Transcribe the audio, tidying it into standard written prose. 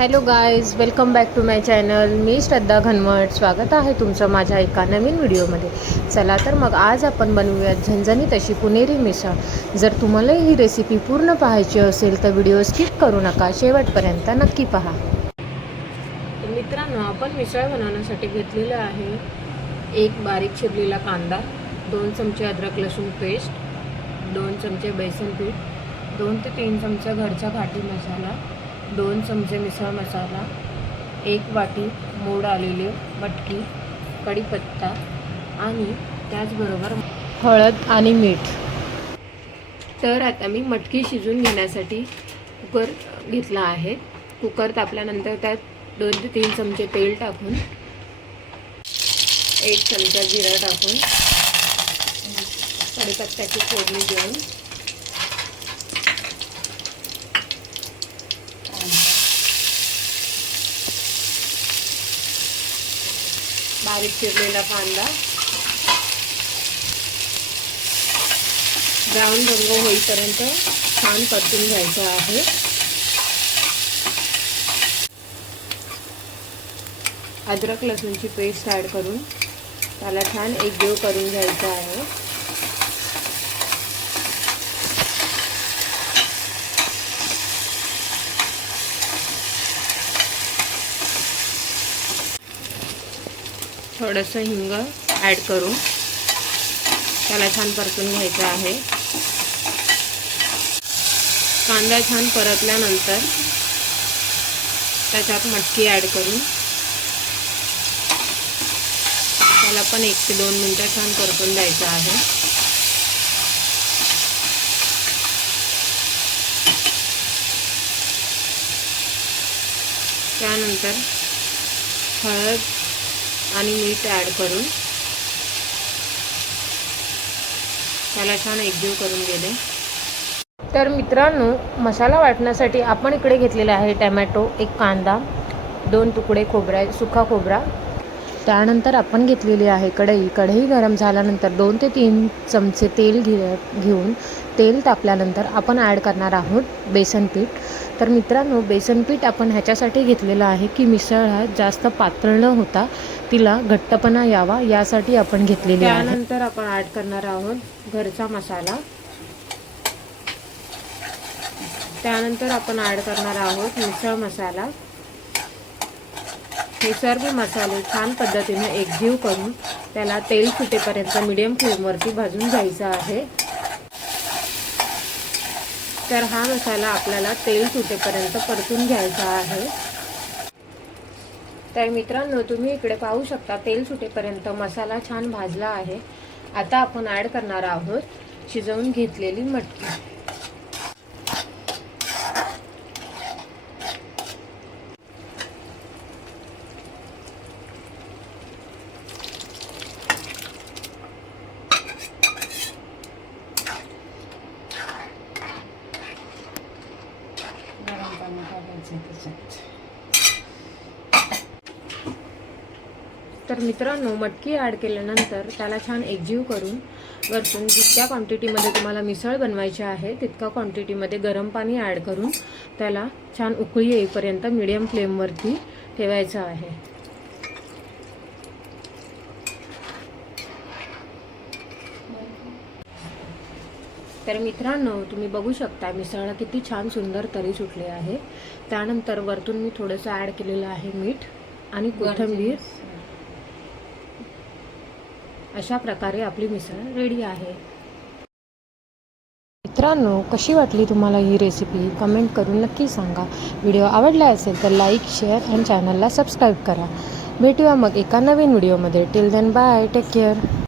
Hello guys, welcome back to my channel. मी श्रद्धा घनवट. स्वागत आहे तुमचं माझ्या एका नवीन व्हिडिओमध्ये. चला तर मग आज आपण बनवूयात झणझणीत अशी पुणेरी मिसळ. जर तुम्हाला ही रेसिपी पूर्ण पाहायची असेल तर व्हिडिओ स्किप करू नका, शेवटपर्यंत नक्की पहा. मित्रांनो, आपण मिसळ बनवण्यासाठी घेतलेलं आहे एक बारीक चिरलेला कांदा, 2 चमचे अद्रक लसूण पेस्ट, 2 चमचे बेसन पीठ, 2 ते 3 चमचे घरचा घाटी मसाला, 2 चमचे मिसळ मसाला, 1 वाटी मोड आलेले मटकी, कढीपत्ता आणि त्याचबरोबर हळद आणि मीठ. तर आता मी मटकी शिजून घेण्यासाठी कुकर घेतला आहे. कुकर तापल्यानंतर त्यात 2 ते 3 चमचे तेल टाकून, 1 चमचा जिरा टाकून, कढीपत्त्याची फोडणी देऊन बारीक चिरलेला कांदा ब्राऊन रंग होईपर्यंत छान परतून घ्यायचा आहे. अद्रक लसूणची पेस्ट ॲड करून त्याला छान एकजीव करून घ्यायचा आहे. थोडंसं हिंग ॲड करून त्याला छान परतून घ्यायचं आहे. कांदा छान परतल्यानंतर त्याच्यात मटकी ॲड करून त्याला पण 1 ते 2 मिनिटं छान परतून द्यायचं आहे. त्यानंतर हळद आणि मीठ ॲड करून त्याला छान एकजीव करून घेणे. तर मित्रांनो, मसाला वाटण्यासाठी आपण इकडे घेतलेला आहे टमॅटो, 1 कांदा, 2 तुकडे सुका खोबरा. त्यानंतर आपण घेतलेली आहे कढई गरम झाल्यानंतर 2 ते 3 चमचे तेल घेऊन तेल तापल्यानंतर आपण ॲड करणार आहोत बेसन पीठ. तर मित्रांनो, बेसन पीठ आपण ह्याच्यासाठी घेतलेलं आहे की मिसळ हा जास्त पातळ न होता तिला घट्टपणा यावा यासाठी आपण घेतलेली आहे. त्यानंतर आपण ॲड करणार आहोत घरचा मसाला. त्यानंतर आपण ॲड करणार आहोत मिसळ मसाला. हे सर्व मसाले छान पद्धतीने एकजीव करून त्याला तेल सुटेपर्यंत मीडियम फ्लेमवरती भाजून घ्यायचा आहे. तर हा मसाला आपल्याला तेल सुटेपर्यंत परतून घ्यायचा आहे. तर मित्रांनो, तुम्ही इकडे पाहू शकता तेल सुटेपर्यंत मसाला छान भाजला आहे. आता आपण ॲड करणार आहोत शिजवून घेतलेली मटकी. तर मित्रांनो, मटकी ॲड केल्यानंतर त्याला छान एकजीव करून वरतून जितक्या क्वांटिटीमध्ये तुम्हाला मिसळ बनवायची आहे तितक्या क्वांटिटीमध्ये गरम पाणी ॲड करून त्याला छान उकळी येईपर्यंत मीडियम फ्लेमवरती ठेवायचं आहे. तर मित्रांनो, तुम्ही बघू शकता मिसळला किती छान सुंदर तरी सुटले आहे. त्यानंतर वरतून मी थोडंसं ॲड केलेलं आहे मीठ आणि कोथिंबीर. अशा प्रकारे आपली मिसळ रेडी आहे. मित्रांनो, कशी वाटली तुम्हाला ही रेसिपी कमेंट करून नक्की सांगा. व्हिडिओ आवडला असेल तर लाईक, शेअर आणि चॅनलला सबस्क्राईब करा. भेटूया मग एका नवीन व्हिडिओमध्ये. Till then bye, take care.